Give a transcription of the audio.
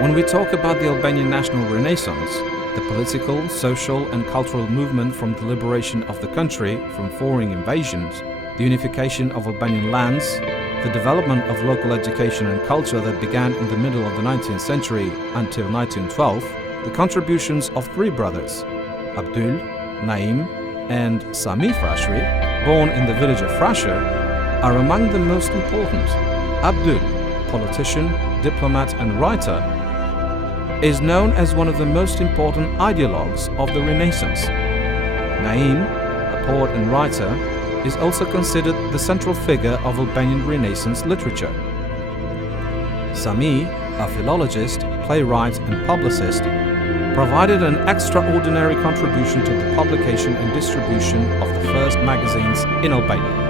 When we talk about the Albanian National Renaissance, the political, social and cultural movement from the liberation of the country from foreign invasions, the unification of Albanian lands, the development of local education and culture that began in the middle of the 19th century until 1912, the contributions of three brothers, Abdyl, Naim and Sami Frashëri, born in the village of Frashër, are among the most important. Abdyl, politician, diplomat and writer, is known as one of the most important ideologues of the Renaissance. Naim, a poet and writer, is also considered the central figure of Albanian Renaissance literature. Sami, a philologist, playwright and publicist, provided an extraordinary contribution to the publication and distribution of the first magazines in Albania.